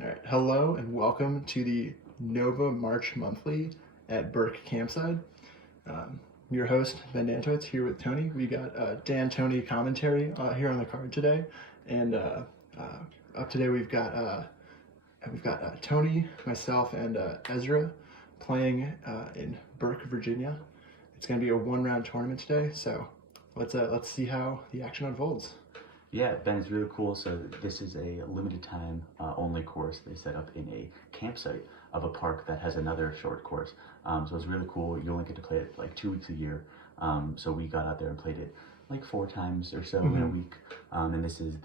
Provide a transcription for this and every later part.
All right, hello and welcome to the Nova March Monthly at Burke Campside. Your host, Dantowitz, here with Tony. We got DanTony commentary here on the card today, and up today we've got Tony, myself, and Ezra playing in Burke, Virginia. It's going to be a one-round tournament today, so let's see how the action unfolds. Yeah, Ben, it's really cool. So this is a limited time only course they set up in a campsite of a park that has another short course. So it's really cool. You only get to play it like 2 weeks a year. So we got out there and played it like 4 times or so in a week. And this is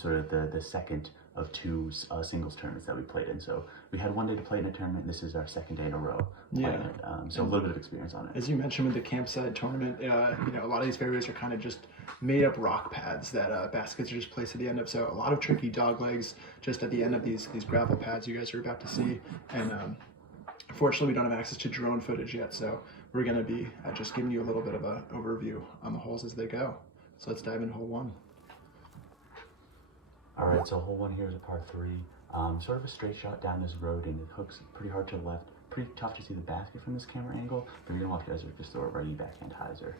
sort of the second of 2 singles tournaments that we played in. So we had 1 day to play in a tournament. This is our 2nd day in a row playing it. So a little bit of experience on it. As you mentioned with the Campside tournament, a lot of these fairways are kind of just made up rock pads that baskets are just placed at the end of. So a lot of tricky dog legs just at the end of these gravel pads you guys are about to see. And unfortunately, we don't have access to drone footage yet. So we're going to be just giving you a little bit of an overview on the holes as they go. So let's dive into hole 1. All right, so hole 1 here is a par 3. Sort of a straight shot down this road, and it hooks pretty hard to the left. Pretty tough to see the basket from this camera angle, but you're gonna watch Ezra just throw a righty backhand hyzer.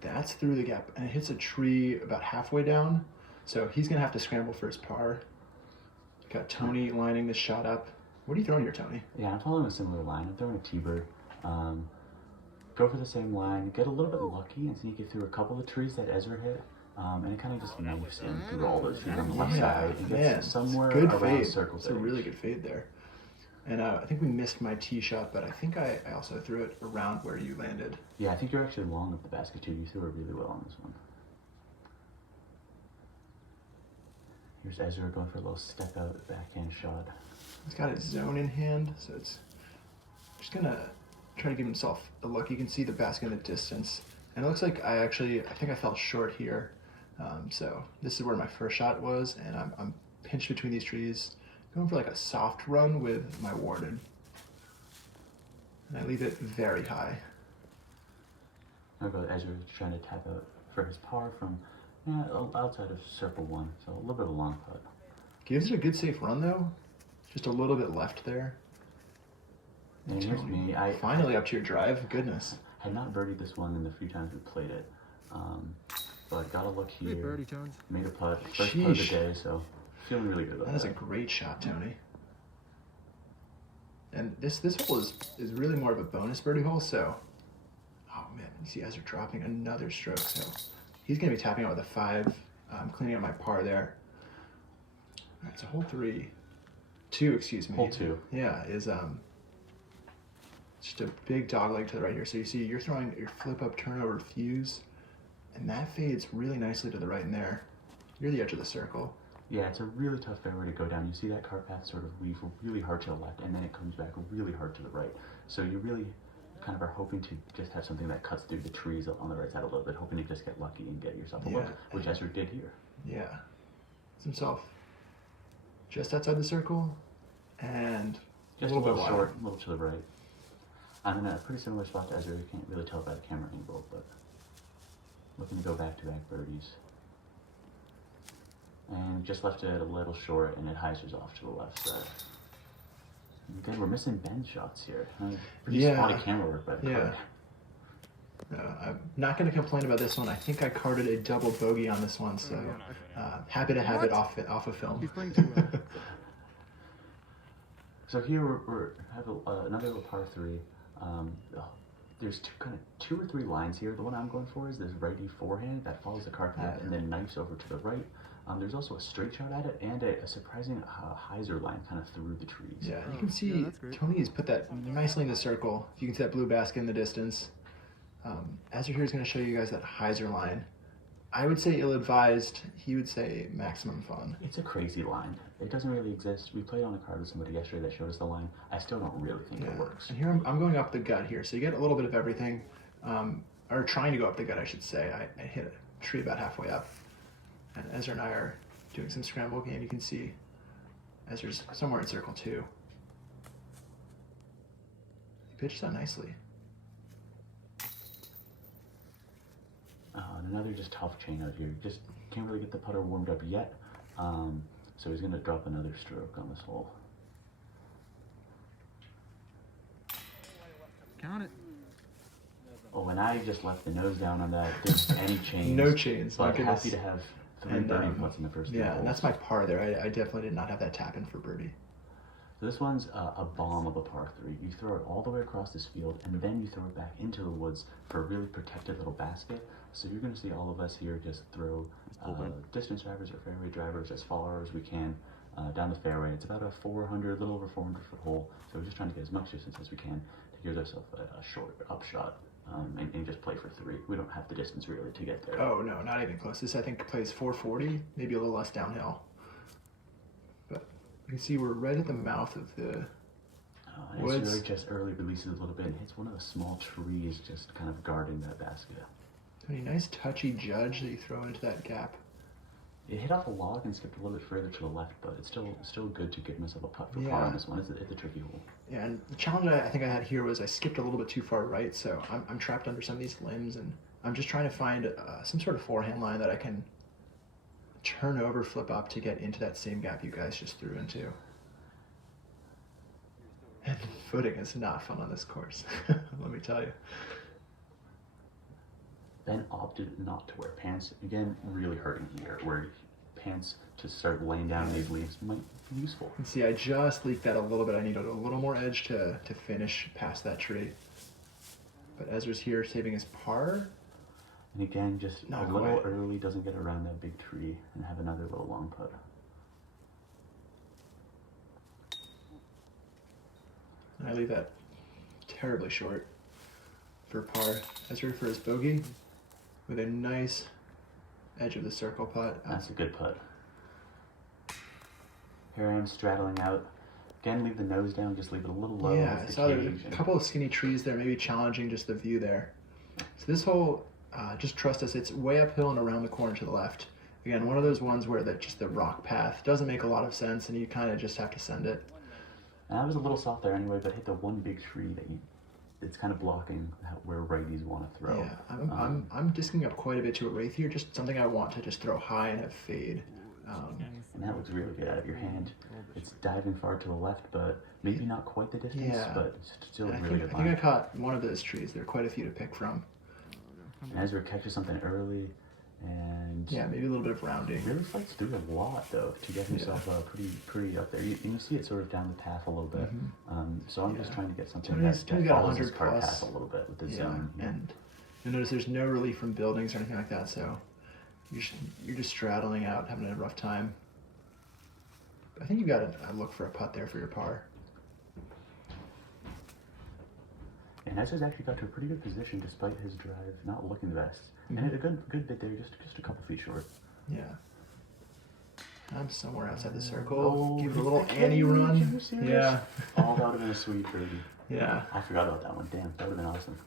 That's through the gap, and it hits a tree about halfway down, so he's gonna have to scramble for his par. Got Tony lining this shot up. What are you throwing here, Tony? Yeah, I'm following a similar line. I'm throwing a T-bird. Go for the same line, get a little bit lucky, and sneak it through a couple of trees that Ezra hit. And it kind of just knifes in through all those trees on the left side and gets somewhere good around fade. circle. It's a really good fade there. And I think we missed my tee shot, but I think I also threw it around where you landed. Yeah, I think you're actually long of the basket too. You threw it really well on this one. Here's Ezra going for a little step out backhand shot. He's got his zone in hand, so it's just gonna try to give himself a look. You can see the basket in the distance. And it looks like I think I fell short here. So this is where my first shot was, and I'm pinched between these trees, going for like a soft run with my warden. And I leave it very high. I'll go Ezra trying to tap out for his par from outside of circle 1, so a little bit of a long putt. Gives it a good safe run though, just a little bit left there. And here's me. Finally up to your drive, goodness. Had not birdied this one in the few times we played it, but got a look here. Birdie tones. Made a putt, first putt of the day, so feeling really good about that. That is a great shot, Tony. And this hole is really more of a bonus birdie hole, so oh man, you see Ezra dropping another stroke, so he's gonna be tapping out with a 5. Cleaning up my par there. All right, so hole 2, excuse me. Hole 2. Yeah, is just a big dog leg to the right here. So you see you're throwing your flip up turnover fuse, and that fades really nicely to the right in there. You're the edge of the circle. Yeah, it's a really tough fairway to go down. You see that cart path sort of weave really hard to the left, and then it comes back really hard to the right. So you really kind of are hoping to just have something that cuts through the trees on the right side a little bit, hoping to just get lucky and get yourself a look, which Ezra did here. Yeah, it's himself just outside the circle, and just a little short, a little to the right. I'm in a pretty similar spot to Ezra. You can't really tell by the camera angle, but looking to go back-to-back birdies. And just left it a little short, and it hyzers off to the left side. Again, we're missing Ben's shots here. Pretty spotty camera work by the card. I'm not going to complain about this one. I think I carded a double bogey on this one, so happy to have it off of film. He's playing too well. So here we have another little par 3. There's 2 or 3 lines here. The one I'm going for is this righty forehand that follows the cart path and then knifes over to the right. There's also a straight shot at it and a surprising hyzer line kind of through the trees. Yeah, you can see Tony's put that nicely in the circle. You can see that blue basket in the distance. Ezra here is going to show you guys that hyzer line. I would say ill-advised. He would say maximum fun. It's a crazy line. It doesn't really exist. We played on a card with somebody yesterday that showed us the line. I still don't really think it works. And here I'm going up the gut here, so you get a little bit of everything, or trying to go up the gut, I should say. I hit a tree about halfway up, and Ezra and I are doing some scramble game. You can see Ezra's somewhere in circle 2. He pitched that nicely. And another just tough chain out here. Just can't really get the putter warmed up yet. So he's going to drop another stroke on this hole. Count it. Oh, and I just left the nose down on that. Didn't any chains. No chains. But My happy goodness. to have 3 And, birdie putts in the first 3 Yeah, holes. and that's my par there. I definitely did not have that tap in for birdie. So this one's a bomb of a par 3. You throw it all the way across this field, and then you throw it back into the woods for a really protected little basket. So you're going to see all of us here just throw distance drivers or fairway drivers as far as we can down the fairway. It's about a 400, little over 400 foot hole. So we're just trying to get as much distance as we can to give ourselves a short upshot and just play for 3. We don't have the distance really to get there. Oh, no, not even close. This, I think, plays 440, maybe a little less downhill. But you can see we're right at the mouth of the woods. It's really just early releases a little bit and hits one of the small trees just kind of guarding that basket. Tony, nice touchy judge that you throw into that gap. It hit off a log and skipped a little bit further to the left, but it's still good to give myself a putt for par on this one. It's a tricky hole. Yeah, and the challenge I think I had here was I skipped a little bit too far right, so I'm trapped under some of these limbs, and I'm just trying to find some sort of forehand line that I can turn over, flip up to get into that same gap you guys just threw into. And footing is not fun on this course, let me tell you. Ben opted not to wear pants. Again, really hurting here, where pants to start laying down these leaves might be useful. And see, I just leaked that a little bit. I needed a little more edge to finish past that tree. But Ezra's here saving his par. And again, just Not a little quite. early, doesn't get around that big tree and have another little long putt. And I leave that terribly short for par. Ezra for his bogey with a nice edge of the circle putt. That's a good putt. Here I am straddling out. Again, leave the nose down, just leave it a little low. Yeah, with I the saw there's cage a and- couple of skinny trees there, maybe challenging just the view there. So this hole, just trust us, it's way uphill and around the corner to the left. Again, one of those ones where just the rock path doesn't make a lot of sense and you kind of just have to send it. And I was a little soft there anyway, but hit the one big tree that it's kind of blocking where righties want to throw. Yeah, I'm disking up quite a bit to a wraith here, just something I want to just throw high and have fade. And that looks really good out of your hand. It's diving far to the left, but maybe not quite the distance, Yeah. but still And really I good think I line. caught one of those trees. There are quite a few to pick from. And Ezra catches something early, and Yeah, maybe a little bit of rounding. really fights through a lot though to get himself pretty up there. You can see it sort of down the path a little bit. So I'm just Yeah. trying to get something Tony's that got follows his 100 cart plus. path a little bit with the Yeah, zone. and you'll notice there's no relief from buildings or anything like that, so you're just straddling out, having a rough time. I think you got to look for a putt there for your par. And Ezra's actually got to a pretty good position despite his drive not looking the best. And a good bit there, just a couple feet short. Yeah. I'm somewhere outside the circle. Oh, Give it a little the Annie cage, run. are you serious? Yeah. Oh, that would have been a sweet birdie. Yeah. I forgot about that one. Damn, that would have been awesome.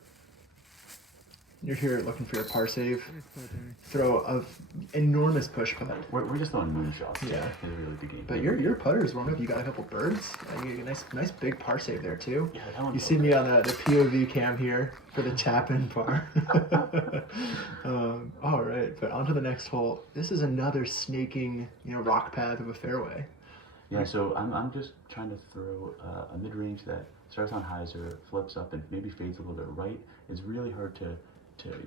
You're here looking for your par save. Throw an enormous push putt. We're just throwing moonshots. Yeah. It's really the game. But your putter is warmed up. You got a couple birds. You get a nice big par save there too. Yeah, that one You felt see me good. on the POV cam here for the tap in par. All right, but on to the next hole. This is another snaking, rock path of a fairway. Yeah, so I'm just trying to throw a mid range that starts on hyzer, flips up, and maybe fades a little bit right. It's really hard to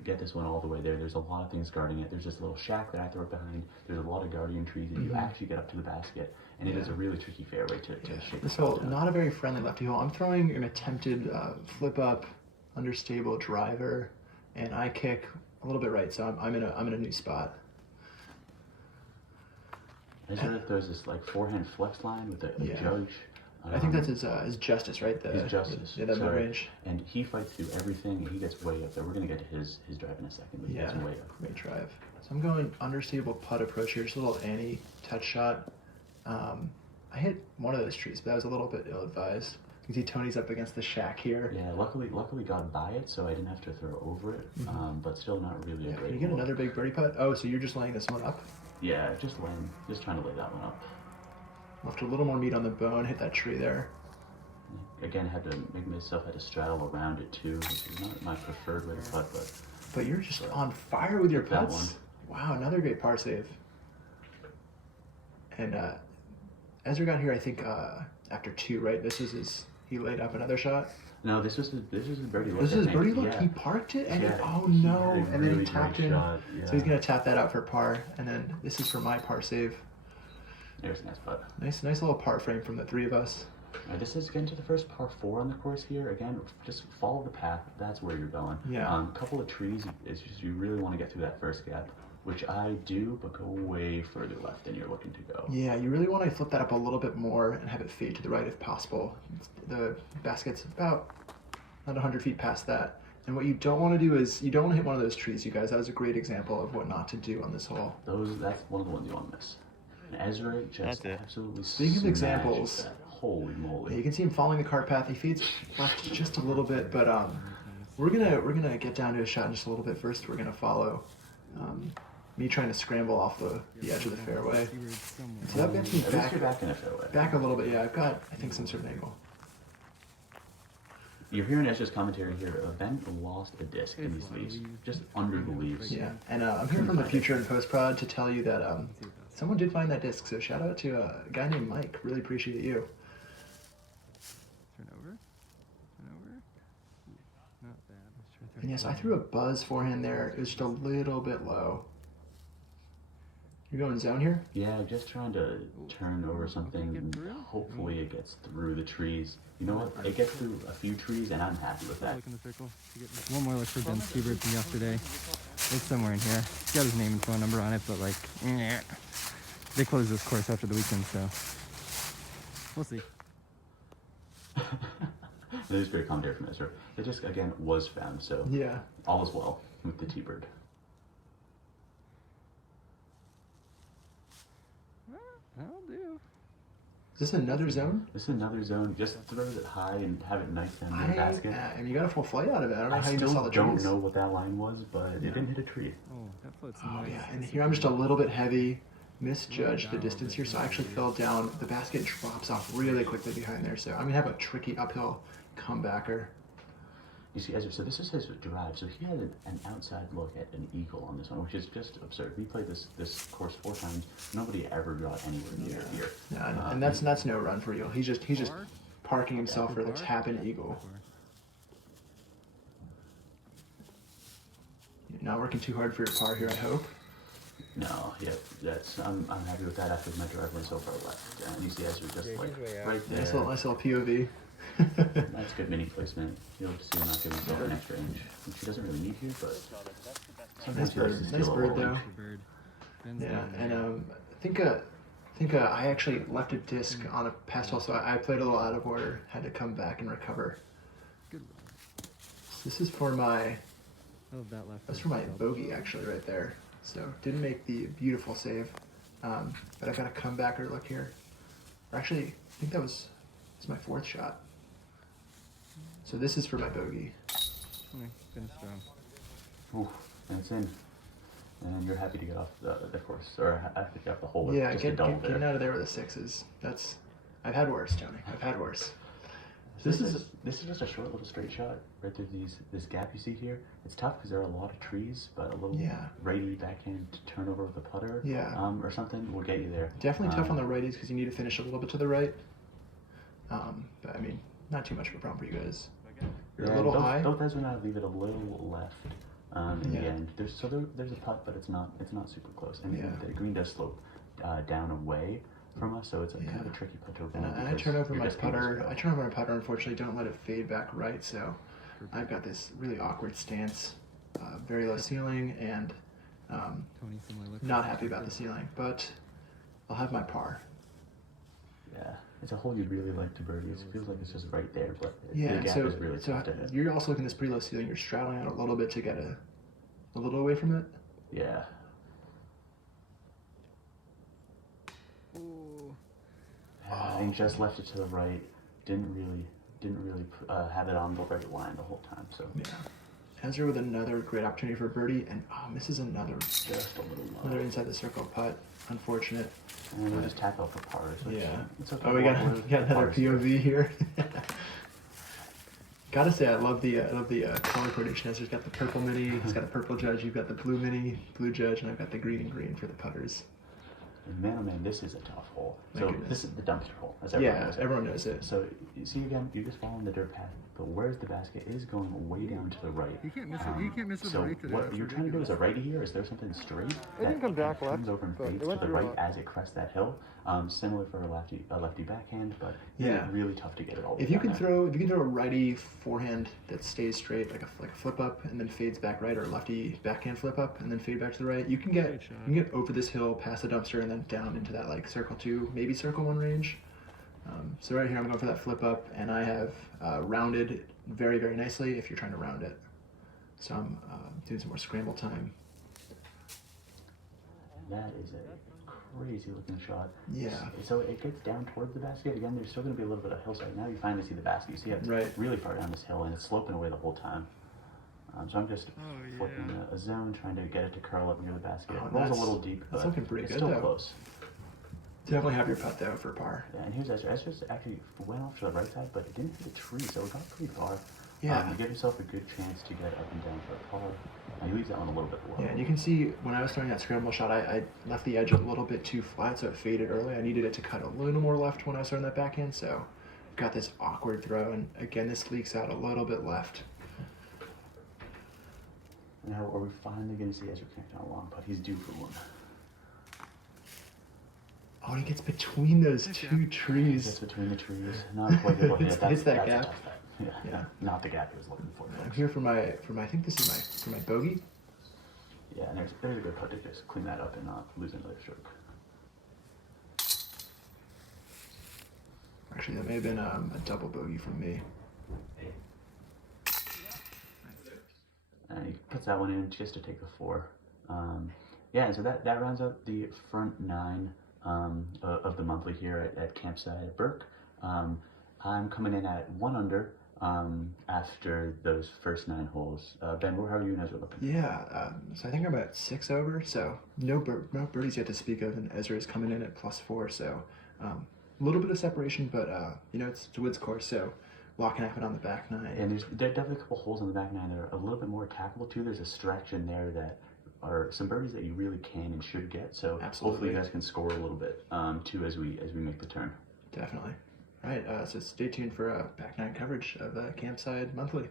get this one all the way there. There's a lot of things guarding it. There's this little shack that I throw it behind. There's a lot of guardian trees that you actually get up to the basket, and it is a really tricky fairway to shake This yourself hole, down. not a very friendly lefty hole. I'm throwing an attempted flip up, understable driver, and I kick a little bit right, so I'm in a new spot. There's this like forehand flex line with a Yeah. judge. I think that's his justice, right? His justice. Yeah, that So- mid-range. And he fights through everything, and he gets way up there. We're gonna get to his drive in a second, but he gets Yeah, way up. great drive. So I'm going understable putt approach here, just a little Annie touch shot. I hit one of those trees, but that was a little bit ill-advised. You can see Tony's up against the shack here. Yeah, luckily got by it, so I didn't have to throw over it. But still, not really a Yeah, great. can you get hole. another big birdie putt? Oh, so you're just laying this one up? Yeah, just trying to lay that one up. Left a little more meat on the bone, hit that tree there. Again, had to straddle around it too, which is not my preferred way to putt, but But you're just on fire with your That putts. Wow, another great par save. And Ezra got here, I think, after 2, right? He laid up another shot. No, this was his birdie look. This is his birdie look. Yeah. He parked it, and Yeah, oh he no! had a And then really he tapped great in. shot, yeah. So he's gonna tap that out for par, and then this is for my par save. There's a nice putt. Nice little par frame from the 3 of us. This is getting to the first par 4 on the course here. Again, just follow the path. That's where you're going. Yeah. Couple of trees. It's just you really want to get through that first gap, which I do, but go way further left than you're looking to go. Yeah, you really want to flip that up a little bit more and have it fade to the right if possible. The basket's about not 100 feet past that. And what you don't want to do is you don't want to hit one of those trees, you guys. That was a great example of what not to do on this hole. That's one of the ones you want to miss. And Ezra just absolutely. Speaking of examples, that. Holy moly! You can see him following the cart path. He fades left just a little bit, but we're gonna get down to a shot in just a little bit. First, we're gonna follow me trying to scramble off the edge of the fairway. So that gets me back in the fairway. Back a little bit. Yeah, I've got I think some sort of angle. You're hearing Ezra's commentary here. Ben lost a disc in these leaves, just under the leaves. Yeah, and I'm here from the future in post-prod to tell you that someone did find that disc, so shout out to a guy named Mike. Really appreciate you. Turn over. Not bad. And yes, I threw a buzz forehand there. It was just a little bit low. You're going zone here? Yeah, just trying to turn over something and hopefully it gets through the trees. You know what? It gets through a few trees and I'm happy with that. Look in the circle. One more look for Ben Seabird from yesterday. It's somewhere in here. It's got his name and phone number on it, but like, they closed this course after the weekend, so we'll see. That is great commentary from Ezra. It just, again, was found, so yeah, all is well with the T-Bird. That'll do. Is this another zone? This is another zone. Just throw it high and have it nice down in the basket. And you got a full flight out of it. I don't know how you still missed all the don't trees. know what that line was, but it didn't hit a tree. Oh, that floats Oh nice. yeah, and here I'm just a little bit heavy. Misjudged the distance here, so I actually fell down. The basket drops off really quickly behind there, so I'm gonna have a tricky uphill comebacker. You see, Ezra, so this is his drive. So he had an outside look at an eagle on this one, which is just absurd. We played this course 4 times. Nobody ever got anywhere near here. Yeah, and that's no run for you. He's just parking himself for the tap and eagle. You're not working too hard for your par here, I hope. No, yeah, I'm happy with that after my drive went so far left. And you see Ezra just like right there. Nice little POV. That's good mini placement. You'll see him not giving himself an extra inch, which he doesn't really need here, but sometimes he likes to steal Nice a bird little though. inch. Yeah, and I think I actually left a disc on a past hole, so I played a little out of order. Had to come back and recover. Good. So this is for my I love that left. that's for my bogey actually right there. So didn't make the beautiful save, but I got a comebacker look here. Or actually, I think it's my 4th shot. So this is for my bogey. Finish strong. Ooh, and it's in. And you're happy to get off the course, or happy to get off the hole with Yeah, just a double getting there. out of there with a 6s. I've had worse, Tony. I've had worse. So this is just a short little straight shot right through this gap you see here. It's tough because there are a lot of trees, but a little righty backhand turnover with a putter or something will get you there. Definitely tough on the righties because you need to finish a little bit to the right. But I mean, not too much of a problem for you guys. You're a little high. Both Ezra and I leave it a little left in the end. There's a putt, but it's not super close. And the green does slope down away from us, so it's kind of a tricky putt to avoid. And I turn over my putter. Unfortunately, don't let it fade back right. So I've got this really awkward stance, very low ceiling, and not happy about the ceiling. But I'll have my par. Yeah, it's a hole you'd really like to birdie. It feels like it's just right there, but the gap is really tough to hit. You're also looking at this pretty low ceiling. You're straddling out a little bit to get a little away from it. Yeah. I think just left it to the right. Didn't really have it on the right line the whole time. So yeah. Ezra with another great opportunity for birdie, and misses another just a little low. Another inside the circle putt. Unfortunate. And we'll just tack out for pars. Yeah. It's okay. Oh, we got another POV here. Gotta say, I love the color coordination. Ezra's got the purple mini. He's got the purple judge. You've got the blue mini, blue judge, and I've got the green and green for the putters. And man, oh man, this is a tough hole. My So goodness. this is the dumpster hole, as everyone knows. Everyone knows it. So you see again, you're just following the dirt path, but where's the basket is going way down to the right. You can't miss it. You can't miss it So right today. what That's you're trying to do is a righty here. Is there something straight It didn't come back comes left, over and but it fades went to the through right a- as it crests that hill? Similar for a lefty backhand, but Yeah. really tough to get it all. If you can throw a righty forehand that stays straight, like a flip up and then fades back right, or a lefty backhand flip up and then fade back to the right, you can get over this hill, past the dumpster, and then down into that like circle 2, maybe circle 1 range. So right here, I'm going for that flip up, and I have rounded very, very nicely. If you're trying to round it, so I'm doing some more scramble time. That is a crazy looking shot. Yeah. So it gets down towards the basket. Again, there's still going to be a little bit of hillside. Now you finally see the basket. You see it Right. really far down this hill, and it's sloping away the whole time. So I'm just flipping a zone, trying to get it to curl up near the basket. Oh, It rolls a that's- little deep, that's but looking pretty it's good, still though. close. Definitely have your putt though for par. Yeah, and here's Ezra. Ezra's actually went off to the right side, but it didn't hit the tree, so it got pretty far. Yeah. You give yourself a good chance to get up and down for a par. He leaves that one a little bit low. Yeah, and you can see when I was throwing that scramble shot, I left the edge a little bit too flat, so it faded early. I needed it to cut a little more left when I was throwing that backhand, so got this awkward throw, and again, this leaks out a little bit left. Now, are we finally going to see Ezra connect on a long putt? He's due for one. Oh, and he gets between those two Just trees. between the trees. Not quite able to hit. Hits that that's gap. a tough putt. Yeah, Yeah. Not the gap he was looking for. I'm here for my I think this is my bogey. Yeah, and there's a good putt to just clean that up and not lose another stroke. Actually, that may have been a double bogey from me. And he puts that one in just to take the 4. Yeah, and so that rounds up the front 9 of the monthly here at Campside at Burke. I'm coming in at 1 under after those first 9 holes. Ben, how are you and Ezra looking? Yeah, so I think I'm at 6 over, so no birdies yet to speak of, and Ezra is coming in at +4, so a little bit of separation, but it's a woods course, so a lot can happen on the back 9. And there's definitely a couple holes on the back 9 that are a little bit more attackable too. There's a stretch in there that are some birdies that you really can and should get. So Absolutely. hopefully you guys can score a little bit too as we make the turn. Definitely. All right, so stay tuned for back 9 coverage of Campside Monthly.